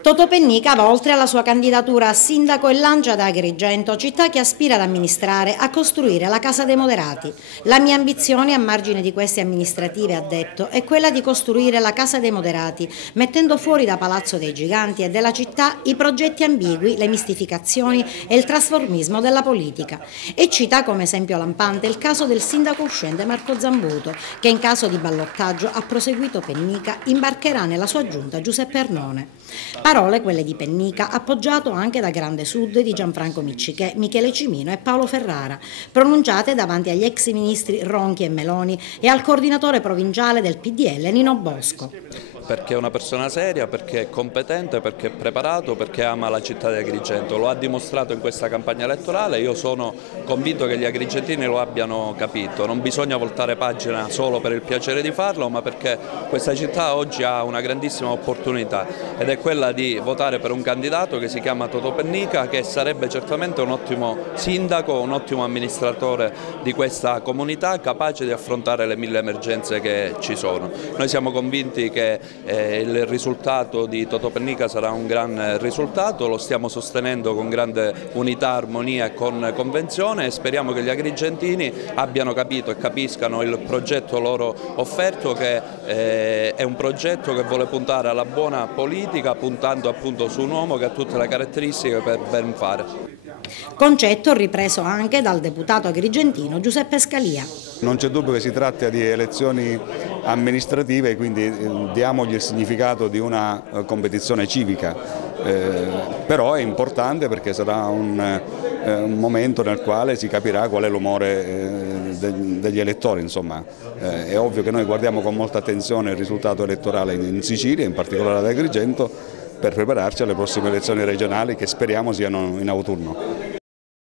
Totòpennica va oltre alla sua candidatura a sindaco e lancia da Agrigento, città che aspira ad amministrare, a costruire la Casa dei Moderati. La mia ambizione a margine di queste amministrative, ha detto, è quella di costruire la Casa dei Moderati, mettendo fuori da Palazzo dei Giganti e della città i progetti ambigui, le mistificazioni e il trasformismo della politica. E cita come esempio lampante il caso del sindaco uscente Marco Zambuto, che in caso di ballottaggio ha proseguito Pennica, imbarcherà nella sua giunta Giuseppe Arnone. Parole, quelle di Pennica, appoggiato anche da Grande Sud di Gianfranco Miccichè, Michele Cimino e Paolo Ferrara, pronunciate davanti agli ex ministri Ronchi e Meloni e al coordinatore provinciale del PDL Nino Bosco. Perché è una persona seria, perché è competente, perché è preparato, perché ama la città di Agrigento. Lo ha dimostrato in questa campagna elettorale, io sono convinto che gli agrigentini lo abbiano capito. Non bisogna voltare pagina solo per il piacere di farlo, ma perché questa città oggi ha una grandissima opportunità ed è quella di votare per un candidato che si chiama Totòpennica, che sarebbe certamente un ottimo sindaco, un ottimo amministratore di questa comunità, capace di affrontare le 1000 emergenze che ci sono. Noi siamo convinti che il risultato di Totòpennica sarà un gran risultato, lo stiamo sostenendo con grande unità, armonia e con convenzione e speriamo che gli agrigentini abbiano capito e capiscano il progetto loro offerto, che è un progetto che vuole puntare alla buona politica, puntando appunto su un uomo che ha tutte le caratteristiche per ben fare. Concetto ripreso anche dal deputato agrigentino Giuseppe Scalia. Non c'è dubbio che si tratta di elezioni amministrative, quindi diamogli il significato di una competizione civica, però è importante perché sarà un momento nel quale si capirà qual è l'umore degli elettori. Insomma, è ovvio che noi guardiamo con molta attenzione il risultato elettorale in Sicilia, in particolare ad Agrigento, per prepararci alle prossime elezioni regionali che speriamo siano in autunno.